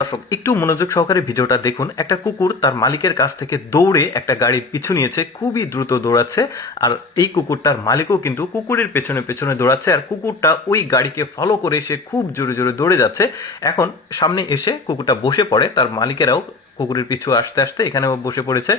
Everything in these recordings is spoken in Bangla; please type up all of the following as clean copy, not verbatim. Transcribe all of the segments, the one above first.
দর্শক একটু মনোযোগ সহকারে ভিডিওটা দেখুন। একটা কুকুর তার মালিকের কাছ থেকে দৌড়ে একটা গাড়ির পিছু নিয়েছে, খুবই দ্রুত দৌড়াচ্ছে। আর এই কুকুরটার মালিকও কিন্তু কুকুরের পেছনে পেছনে দৌড়াচ্ছে, আর কুকুরটা ওই গাড়িকে ফলো করে সে খুব জোরে জোরে দৌড়ে যাচ্ছে। এখন সামনে এসে কুকুরটা বসে পড়ে, তার মালিকেরাও কুকুরের পিছু আসতে আসতে এখানেও বসে পড়েছে।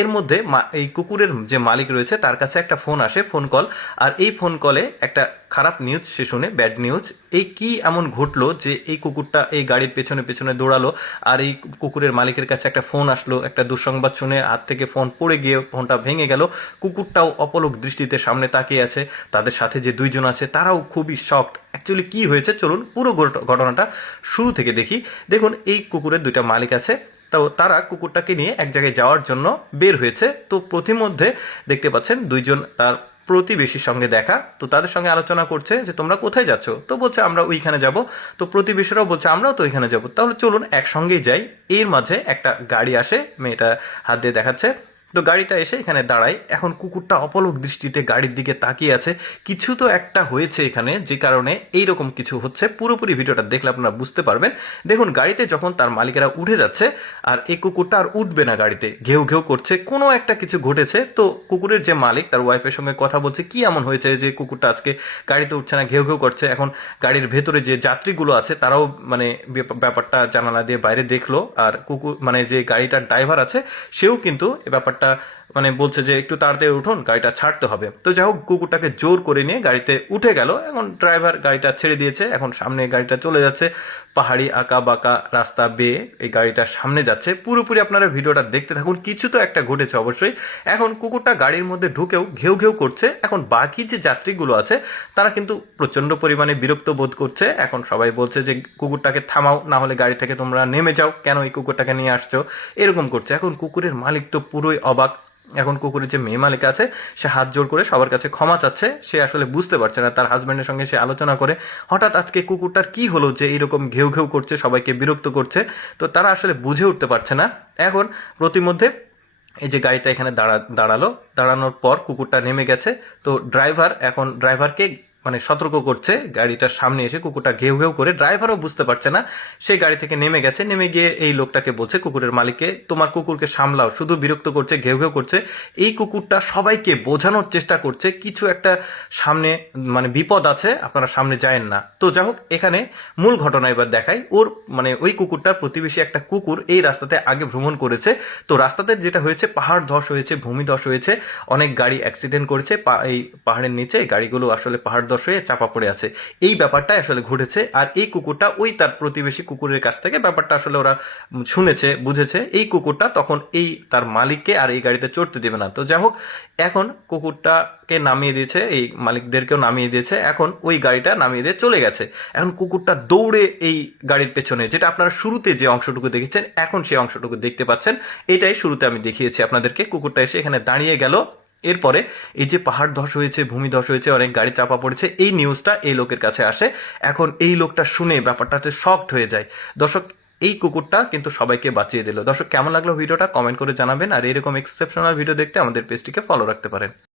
এর মধ্যে এই কুকুরের যে মালিক রয়েছে তার কাছে একটা ফোন আসে, ফোন কল। আর এই ফোন কলে একটা খারাপ নিউজ সে শুনে, ব্যাড নিউজ। এই কি এমন ঘটলো যে এই কুকুরটা এই গাড়ির পেছনে পেছনে দৌড়ালো, আর এই কুকুরের মালিকের কাছে একটা ফোন আসলো, একটা দুঃসংবাদ শুনে হাত থেকে ফোন পড়ে গিয়ে ফোনটা ভেঙে গেল। কুকুরটাও অপলক দৃষ্টিতে সামনে তাকিয়ে আছে, তাদের সাথে যে দুইজন আছে তারাও খুবই শকড। অ্যাকচুয়ালি কি হয়েছে চলুন পুরো ঘটনাটা শুরু থেকে দেখি। দেখুন, এই কুকুরের দুইটা মালিক আছে, তো তারা কুকুরটাকে নিয়ে এক জায়গায় যাওয়ার জন্য বের হয়েছে। তো প্রতিমধ্যে দেখতে পাচ্ছেন দুইজন তার প্রতিবেশীর সঙ্গে দেখা, তো তাদের সঙ্গে আলোচনা করছে যে তোমরা কোথায় যাচ্ছ, তো বলছে আমরা ওইখানে যাব। তো প্রতিবেশীরাও বলছে আমরাও তো ওইখানে যাব, তাহলে চলুন একসঙ্গেই যাই। এর মাঝে একটা গাড়ি আসে, মেয়েটা হাত দিয়ে দেখাচ্ছে। তো গাড়িটা এসে এখানে দাঁড়ায়। এখন কুকুরটা অপলক দৃষ্টিতে গাড়ির দিকে তাকিয়ে আছে। কিছু তো একটা হয়েছে এখানে, যে কারণে এইরকম কিছু হচ্ছে। পুরোপুরি ভিডিওটা দেখলে আপনারা বুঝতে পারবেন। দেখুন, গাড়িতে যখন তার মালিকেরা উঠে যাচ্ছে, আর এই কুকুরটা আর উঠবে না গাড়িতে, ঘেউ ঘেউ করছে, কোনো একটা কিছু ঘটেছে। তো কুকুরের যে মালিক তার ওয়াইফের সঙ্গে কথা বলছে, কি এমন হয়েছে যে কুকুরটা আজকে গাড়িতে উঠছে না, ঘেউ ঘেউ করছে। এখন গাড়ির ভেতরে যে যাত্রীগুলো আছে তারাও মানে ব্যাপারটা জানালা দিয়ে বাইরে দেখলো, আর কুকুর মানে যে গাড়িটার ড্রাইভার আছে সেও কিন্তু এই ব্যাপারটা মানে বলছে যে একটু তাড়াতাড়ি উঠুন, গাড়িটা ছাড়তে হবে। তো যাই হোক, কুকুরটাকে জোর করে নিয়ে গাড়িতে উঠে গেল। এখন ড্রাইভার গাড়িটা ছেড়ে দিয়েছে, এখন সামনে গাড়িটা চলে যাচ্ছে, পাহাড়ি আঁকা বাঁকা রাস্তা বেয়ে এই গাড়িটা সামনে যাচ্ছে। পুরোপুরি আপনারা ভিডিওটা দেখতে থাকুন, কিছু তো একটা ঘটেছে অবশ্যই। এখন কুকুরটা গাড়ির মধ্যে ঢুকেও ঘেউ ঘেউ করছে। এখন বাকি যে যাত্রীগুলো আছে তারা কিন্তু প্রচন্ড পরিমাণে বিরক্ত বোধ করছে। এখন সবাই বলছে যে কুকুরটাকে থামাও, না হলে গাড়ি থেকে তোমরা নেমে যাও, কেন এই কুকুরটাকে নিয়ে আসছো, এরকম করছে। এখন কুকুরের মালিক তো পুরোই অবাক। এখন কুকুরের যে মেয়ে মালিক আছে সে হাত জোর করে সবার কাছে ক্ষমা চাচ্ছে। সে আসলে বুঝতে পারছে না, তার হাজব্যান্ডের সঙ্গে সে আলোচনা করে হঠাৎ আজকে কুকুরটার কি হলো যে এরকম ঘেউ ঘেউ করছে, সবাইকে বিরক্ত করছে। তো তারা আসলে বুঝে উঠতে পারছে না। এখন প্রতিমধ্যে এই যে গাড়িটা এখানে দাঁড়ালো, দাঁড়ানোর পর কুকুরটা নেমে গেছে। তো ড্রাইভার এখন ড্রাইভারকে মানে সতর্ক করছে, গাড়িটার সামনে এসে কুকুরটা ঘেউ ঘেউ করে। ড্রাইভারও বুঝতে পারছে না, সে গাড়ি থেকে নেমে গেছে। নেমে গিয়ে এই লোকটাকে বলছে, কুকুরের মালিককে, তোমার কুকুরকে সামলাও, শুধু বিরক্ত করছে, ঘেউ ঘেউ করছে। এই কুকুরটা সবাইকে বোঝানোর চেষ্টা করছে কিছু একটা সামনে মানে বিপদ আছে, আপনারা সামনে যায়েন না। তো যাই হোক, এখানে মূল ঘটনা এবার দেখাই। ওর মানে ওই কুকুরটার প্রতিবেশী একটা কুকুর এই রাস্তাতে আগে ভ্রমণ করেছে। তো রাস্তাতে যেটা হয়েছে, পাহাড় ধস হয়েছে, ভূমি ধস হয়েছে, অনেক গাড়ি অ্যাক্সিডেন্ট করেছে। এই পাহাড়ের নিচে গাড়িগুলো আসলে পাহাড় ধস হয়ে চাপা পড়ে আছে, এই ব্যাপারটাই আসলে ঘটেছে। আর এই কুকুরটা ওই তার প্রতিবেশী কুকুরের কাছ থেকে ব্যাপারটা আসলে ওরা শুনেছে, বুঝেছে। এই কুকুরটা তখন এই তার মালিককে আর এই গাড়িতে চড়তে দেবে না। তো যাই হোক, এখন কুকুরটাকে নামিয়ে দিয়েছে, এই মালিকদেরকেও নামিয়ে দিয়েছে। এখন ওই গাড়িটা নামিয়ে দিয়ে চলে গেছে। এখন কুকুরটা দৌড়ে এই গাড়ির পেছনে, যেটা আপনারা শুরুতে যে অংশটুকু দেখেছেন এখন সেই অংশটুকু দেখতে পাচ্ছেন, এটাই শুরুতে আমি দেখিয়েছি আপনাদেরকে। কুকুরটা এসে এখানে দাঁড়িয়ে গেল। এরপরে এই যে পাহাড় ধস হয়েছে, ভূমি ধস হয়েছে, অনেক গাড়ি চাপা পড়েছে, এই নিউজটা এই লোকের কাছে আসে। এখন এই লোকটা শুনে ব্যাপারটাতে শকড হয়ে যায়। দর্শক, এই কুকুরটা কিন্তু সবাইকে বাঁচিয়ে দিল। দর্শক, কেমন লাগলো ভিডিওটা কমেন্ট করে জানাবেন, আর এরকম এক্সেপশনাল ভিডিও দেখতে আমাদের পেজটিকে ফলো রাখতে পারেন।